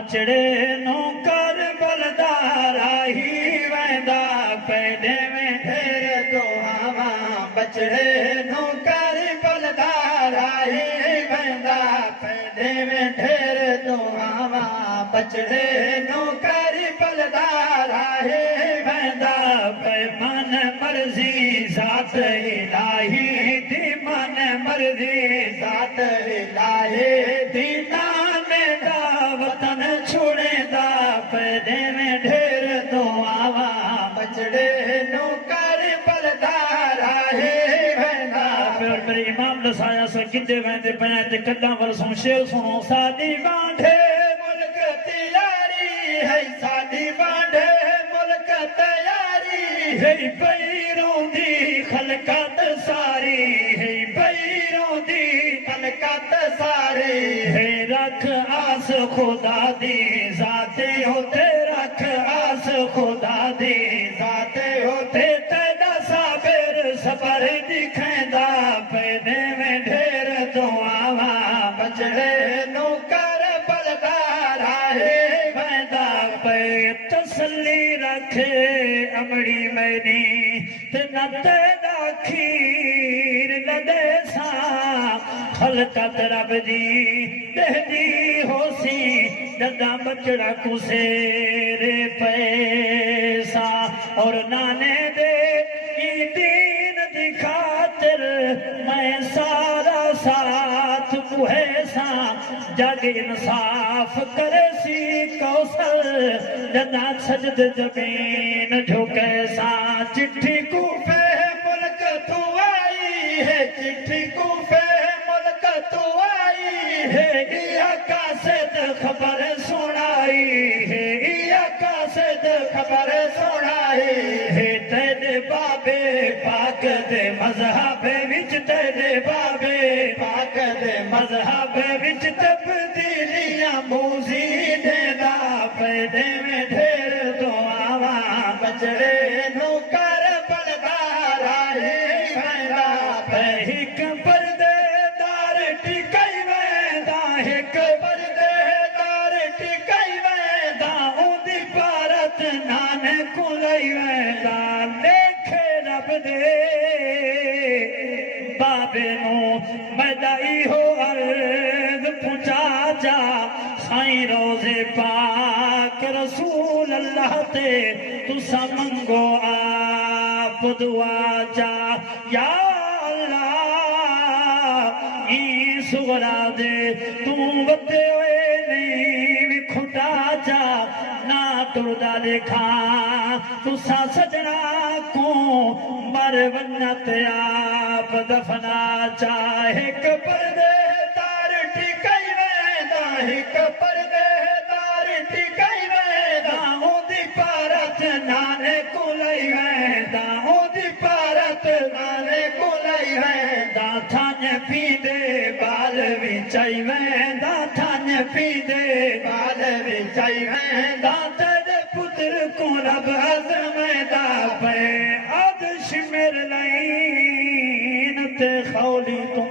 बचड़े नो कर बलदारा ही वेंदा पैदे में ढेर दुआवा बचड़े नो कर बलदारा ही वेंदा पैदे में ढेर दुआवा बचड़े नो कर बलदारा ही वेंदा पे मन मर्जी साथ इलाही दी मन मर्जी साथ इलाही दी वतन छोड़ेंदा पैदे में ढेर दुआवा बचड़े नो कर बलदारा है वेंदा फिर मेरे इमाम दसाया सा किते वेंदे पया ते कदा वरसों शेर सुनो साडी बांधे मुल्क तैयारी है साडी बांधे मुल्क तैयारी है पैरों दी खलकत सारी है पैरों दी खलकत सारी है रख आस खुदा दी जाते होते रख आस खुदा दी जाते होते तेरा साबिर सबर दिखेंदा पैदे में ढेर दुआवा बचड़े नो कर बलदारा है वेंदा पे तसल्ली रखे अमड़ी मैनी ते न तेरा खीर लदे सा खलकत रब दी दहदी होसी ददा बचड़ा कुसेरे पैसा और नाने दे दीन दी खातिर मैं सारा साथ मुहेसा जग इंसाफ करे सी कौशल ददा सजद जमीन झुके सा चिट्ठी कूफे मुल्क तू आई है चिट्ठी कूफे मुल्क तू आई है कासिद खबर सुनाई है कासिद खबर सुनाई है तेरे बाबे पाक दे मजहब विच तेरे बाबे पाक दे मजहब विच तब्दीलियां मूजी देदा पैदे में ढेर दुआवा बचड़े नो कर बलदारा है वेंदा पे हिक परदेदार टिकाई वेंदा हिक परदेदार टिकाई वेंदा उदी भारत नाने कुलई वेंदा देखे रब दे बाबे नो मैदाई हो अर्ज पुचा जा साईं रोजे पाक रसूल अल्लाह ते तुसा मंगो आप दुआ जा या अल्लाह ई सुगरा दे तू वते हुए नहीं खुदा जा ना टुरदा देखा तुसा सजना को मर वन्नत आप दफना चाहे परदेदार टिकाई वेंदा हिक परदेदार टिकाई वेंदा ओदी भारत नाने कुलई वेंदा ओदी भारत नाने कुलई वेंदा थान पींदे बाल विचाई वेंदा थान पींदे बाल विचाई वेंदा तेरे पुत्र को रब अज़मैदा पे आदश मेरे लाइन ते खौली तुम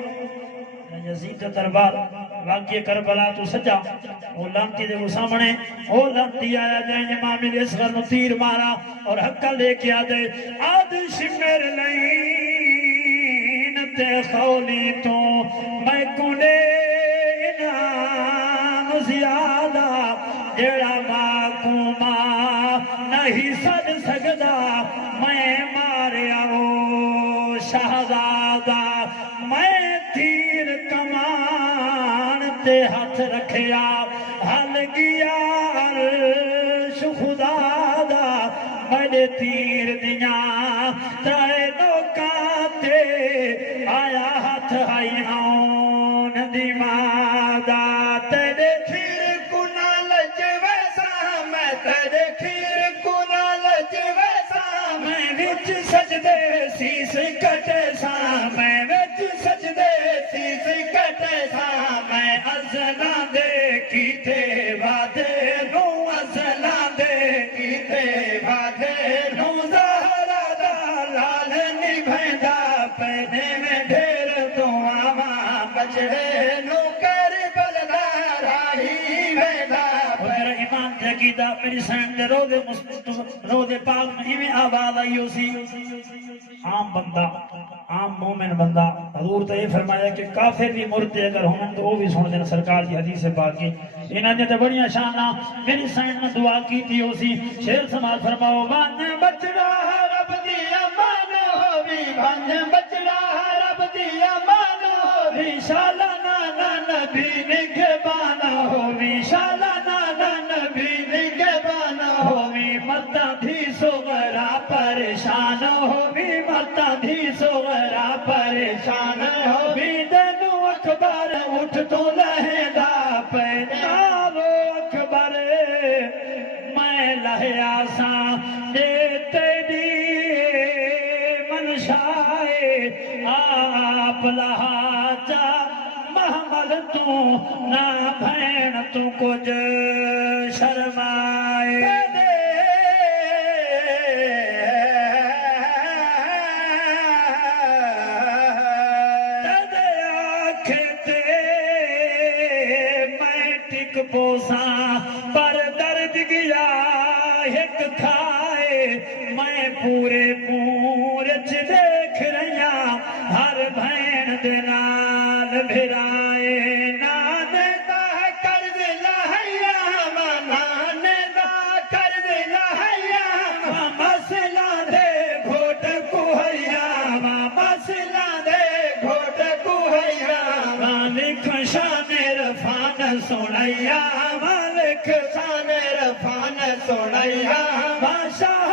यजीद दरबार वाक़िए करबला तू सजा ओ लांती दे सामने ओ लांती आया जाए इमाम असगर नु तीर मारा और हक्का लेके आ जाए आदश मेरे लाइन ते खौली तो मैं कुने इनाम ज़ियादा जेड़ा माकूमा नहीं सद सकदा मैं मारिया ओ शहजादा मैं तीर कमान ते हाथ रखिया हल गया अर्श खुदा दा मेरे तीर दिया ताए दोकाते आया हाथ आई आन दी मादा तेरे खीर कुना लज वैसा मैं तेरे खीर कुना लज वैसा मैं विच सजदे शीस कटे सा मैं विच सजदे शीस कटे सा मैं अज़ला दे कीते वादे नो अज़ला दे कीते वादे नो ज़हरा दा लाल निभैंदा पैदे में ढेर दुआवा बचड़े नो कर बलदारा ही वेंदा ईमान ते कीदा मेरी सैन दे रोदे पाक में इवें आवाज आई उसी आम बंदा आम मोमिन बंदा हजूर तो ये फरमाया कि काफिर भी मुर्दे अगर हों तो वो भी सुन देना सरकार की हदीस से पाक की इन्होंने तो बड़िया शाना मेरी सैन ने दुआ की थी उसी शेर समाज फरमाओ वन बचड़ा रब दी अमान होवी वन बचड़ा रब दी अमान होवी शाला नाना नबी निगहबान होवी शाला नाना नबी निगहबान होवी मता धी सोगरा परेशान होवी मता धी सोगरा परेशान होवी दनु अकबर उठ तो लहदा पैनारो अकबर मैं लहया सा जे तेरी मनशाए आप लहाजा महमल तू ना भैन तू कुछ शर्माए पोसा पर दर्द गया एक खाए मैं पूरे पूरे च देख रहा हर भैन दे नाल भिराए नाने दा कर्ज लहैया नाने दा कर्ज लहैया मसला दे घोट कुहैया मसला दे घोट कुहैया मालिक शान रफान सुनैया मालिक शान रफान सुनैया बादशाह